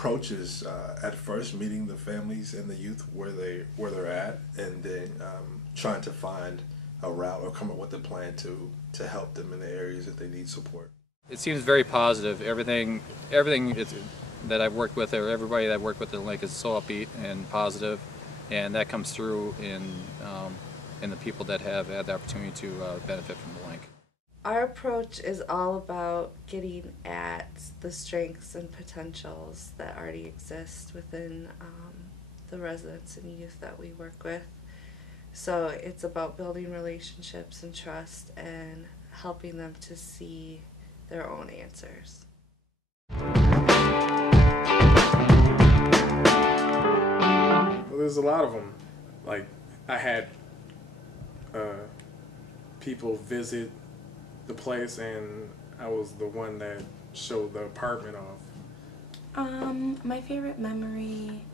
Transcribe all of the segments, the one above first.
approach is at first meeting the families and the youth where they're at, and then trying to find a route or come up with a plan to help them in the areas that they need support. It seems very positive. Everything that I've worked with, or everybody that I've worked with in the link, is so upbeat and positive, and that comes through in the people that have had the opportunity to benefit from the link. Our approach is all about getting at the strengths and potentials that already exist within the residents and youth that we work with. So it's about building relationships and trust and helping them to see their own answers. Well, there's a lot of them. Like, I had people visit the place, and I was the one that showed the apartment off. My favorite memory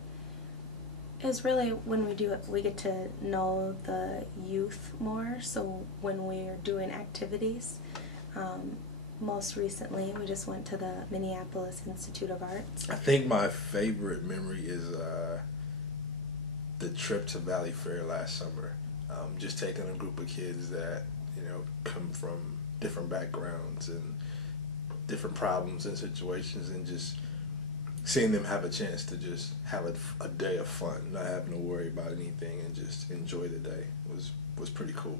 is really when we get to know the youth more. So when we're doing activities, most recently we just went to the Minneapolis Institute of Arts. I think my favorite memory is the trip to Valley Fair last summer. Just taking a group of kids that come from different backgrounds and different problems and situations, and just seeing them have a chance to just have a day of fun, not having to worry about anything, and just enjoy the day was pretty cool.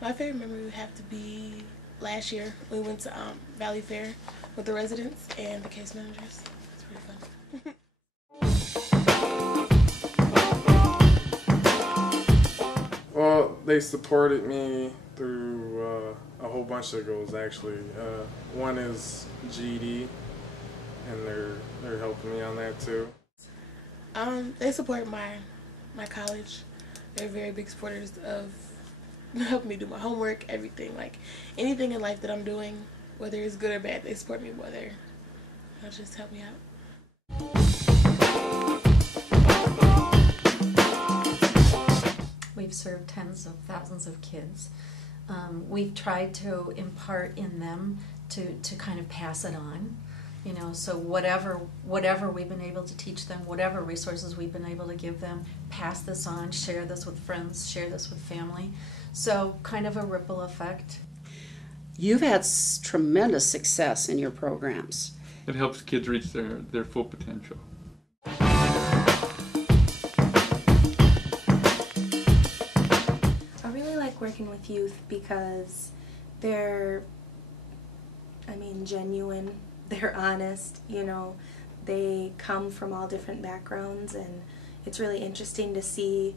My favorite memory would have to be last year. We went to Valley Fair with the residents and the case managers. It's pretty fun. Well, they supported me through a whole bunch of goals, actually. One is GED, and they're helping me on that too. They support my college. They're very big supporters of helping me do my homework, everything. Like anything in life that I'm doing, whether it's good or bad, they support me. Whether they'll just help me out. We've served tens of thousands of kids. We've tried to impart in them to kind of pass it on. So whatever we've been able to teach them, whatever resources we've been able to give them, pass this on, share this with friends, share this with family. So kind of a ripple effect. You've had tremendous success in your programs. It helps kids reach their full potential. I really like working with youth because they're, genuine. They're honest, they come from all different backgrounds, and it's really interesting to see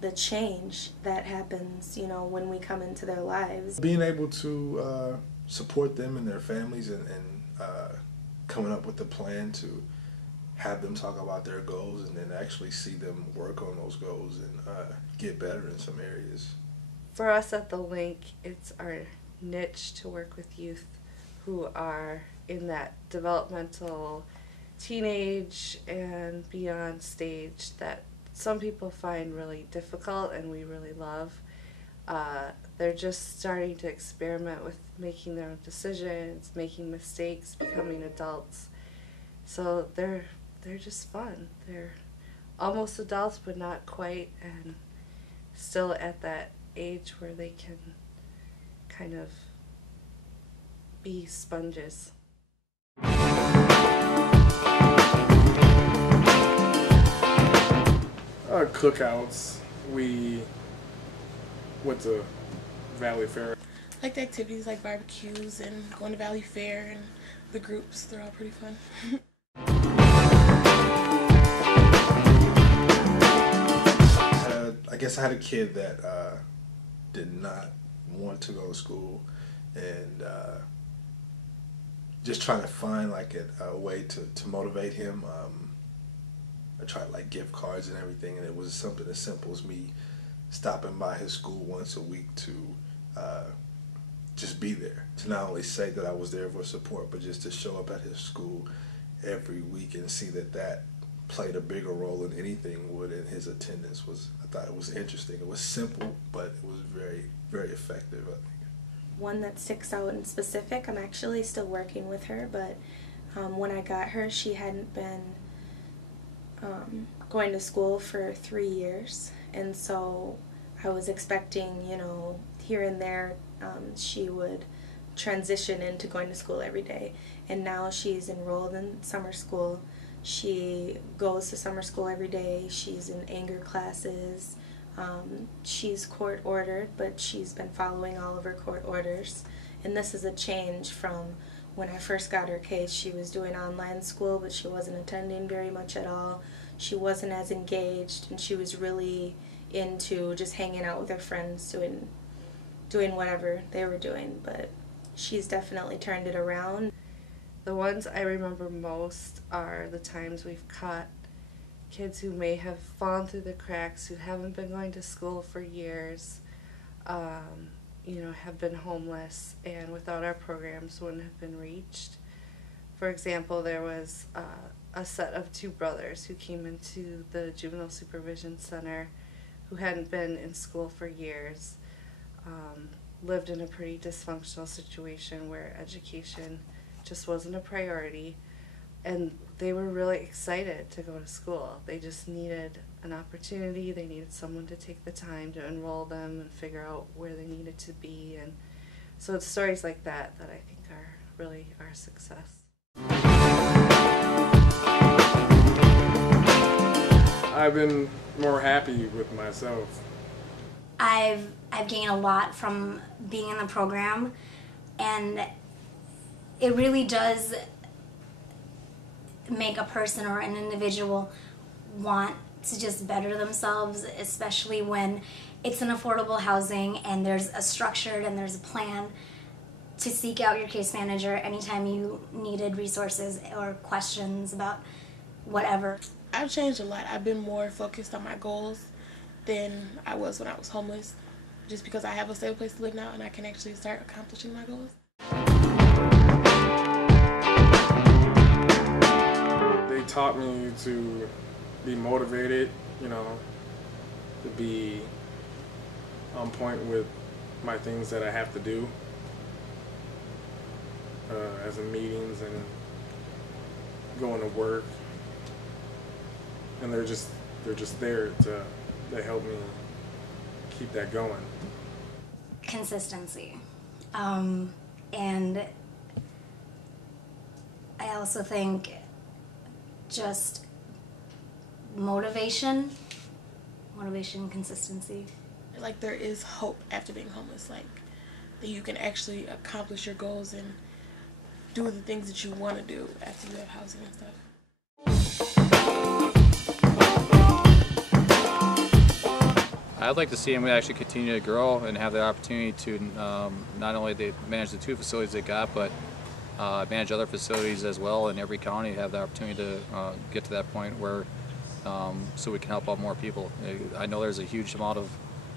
the change that happens, when we come into their lives. Being able to support them and their families, and coming up with a plan to have them talk about their goals, and then actually see them work on those goals and get better in some areas. For us at the Link, it's our niche to work with youth who are in that developmental teenage and beyond stage that some people find really difficult and we really love. They're just starting to experiment with making their own decisions, making mistakes, becoming adults. So they're just fun. They're almost adults but not quite, and still at that age where they can kind of be sponges. Cookouts. We went to Valley Fair. Like the activities like barbecues and going to Valley Fair and the groups, they're all pretty fun. I guess I had a kid that did not want to go to school, and just trying to find like a way to motivate him. I tried like gift cards and everything, and it was something as simple as me stopping by his school once a week to just be there, to not only say that I was there for support, but just to show up at his school every week and see that played a bigger role than anything would in his attendance. I thought it was interesting. It was simple, but it was very, very effective, I think. One that sticks out in specific, I'm actually still working with her, but when I got her, she hadn't been going to school for 3 years, and so I was expecting, you know, here and there she would transition into going to school every day, and now she's enrolled in summer school. She goes to summer school every day. She's in anger classes. She's court ordered, but she's been following all of her court orders, and this is a change from when I first got her case. She was doing online school, but she wasn't attending very much at all. She wasn't as engaged, and she was really into just hanging out with her friends, doing whatever they were doing. But she's definitely turned it around. The ones I remember most are the times we've caught kids who may have fallen through the cracks, who haven't been going to school for years, you know, have been homeless, and without our programs wouldn't have been reached. For example, there was a set of 2 brothers who came into the Juvenile Supervision Center who hadn't been in school for years, lived in a pretty dysfunctional situation where education just wasn't a priority, and they were really excited to go to school. They just needed an opportunity. They needed someone to take the time to enroll them and figure out where they needed to be. And so it's stories like that that I think are really our success. I've been more happy with myself. I've gained a lot from being in the program, and it really does make a person or an individual want to just better themselves, especially when it's an affordable housing and there's a structured and there's a plan to seek out your case manager anytime you needed resources or questions about whatever. I've changed a lot. I've been more focused on my goals than I was when I was homeless, just because I have a stable place to live now and I can actually start accomplishing my goals. They taught me to be motivated, you know, to be on point with my things that I have to do, as in meetings and going to work. And they're just there to help me keep that going. Consistency. And I also think just motivation, consistency. Like, there is hope after being homeless, like that you can actually accomplish your goals and do the things that you want to do after you have housing and stuff. I'd like to see them actually continue to grow and have the opportunity to not only they manage the 2 facilities they got, but manage other facilities as well in every county, have the opportunity to get to that point where so we can help out more people. I know there's a huge amount of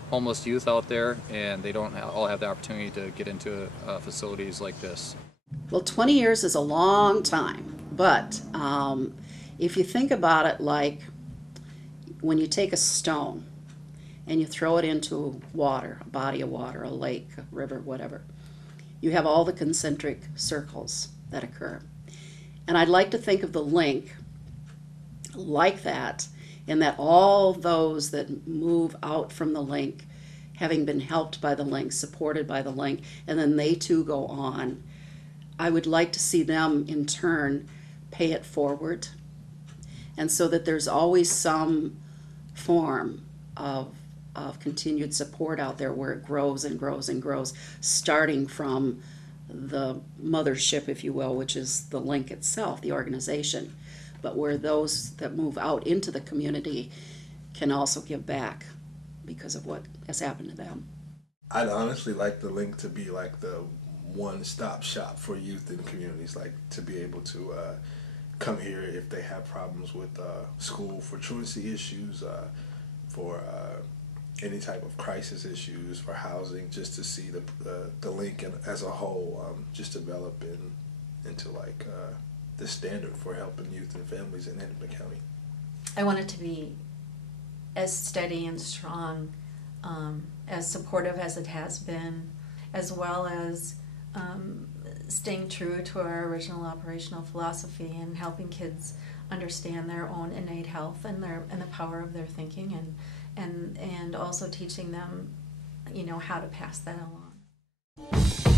homeless youth out there, and they don't all have the opportunity to get into facilities like this. Well, 20 years is a long time, but if you think about it like when you take a stone and you throw it into water, a body of water, a lake, a river, whatever, you have all the concentric circles that occur. And I'd like to think of the link like that, in that all those that move out from the link, having been helped by the link, supported by the link, and then they too go on, I would like to see them in turn pay it forward, and so that there's always some form of continued support out there where it grows and grows and grows, starting from the mothership, if you will, which is the link itself, the organization, but where those that move out into the community can also give back because of what has happened to them. I'd honestly like the link to be like the one-stop shop for youth in communities, like to be able to come here if they have problems with school, for truancy issues, for any type of crisis issues, for housing, just to see the link as a whole just develop into like the standard for helping youth and families in Hennepin County. I want it to be as steady and strong, as supportive as it has been, as well as staying true to our original operational philosophy and helping kids understand their own innate health and the power of their thinking, and also teaching them, you know, how to pass that along.